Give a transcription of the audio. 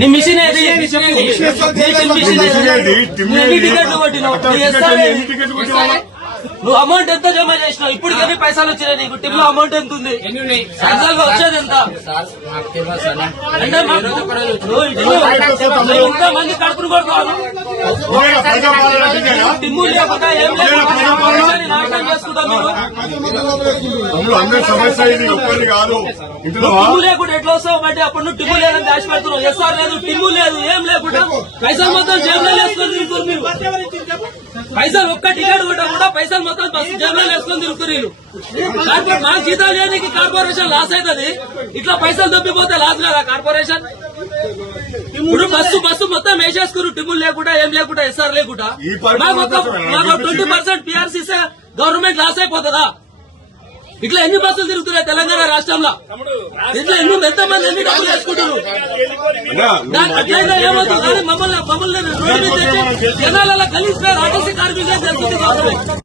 నీ మిషన్ ఏది? నువ్వు అమౌంట్ ఎంత జమ చేసినావు? ఇప్పుడు ఎన్ని పైసలు వచ్చినాయి నీకు? టిమ్ లో అమౌంట్ ఎంత ఉంది? వచ్చేది ఎంత? అంటే ఇంత మంది కడుపును కొడుతున్నాను. టిమ్ము లేకుండా ఏం లేదు నాశనం చేసుకుంటాం. టిమ్ము లేకుండా ఎట్లా వస్తావు? అంటే అప్పుడు నువ్వు టిమ్ము లేదని దాచి పెడుతున్నావు. ఎస్ఆర్ లేదు, టిమ్ము లేదు, ఏం లేకుండా పైసలు మొత్తం జేబులో వేసుకొని తిరుగుతారు మీరు. పైసలు ఒక్క టికెట్ కూడా పైసలు మొత్తం జేబులో వేసుకొని తిరుగుతారు. కార్పొరేట్ మాకు జీతాలు చేయడానికి కార్పొరేషన్ లాస్ అవుతుంది. ఇట్లా పైసలు దొబ్బిపోతే లాస్ కదా కార్పొరేషన్. ఇప్పుడు బస్సు మొత్తం వేసేసుకున్నారు. టిమ్ములు లేకుండా ఏం లేకుండా ఎస్ఆర్ లేకుండా మాకు 20% పిఆర్సీ గవర్నమెంట్ లాస్ అయిపోతుందా? ఇట్లా ఎన్ని బస్సులు తిరుగుతున్నాయి తెలంగాణ రాష్ట్రంలో? ఇట్లా ఎంతమంది ఎన్ని డబ్బులు వేసుకుంటున్నారు? అట్లయినా ఏమవుతుంది? కానీ మమ్మల్ని రోడ్డు మీద జనాల కలిసిపోయారు. ఆర్టీసీ కార్మికులు తెలుస్తుంది.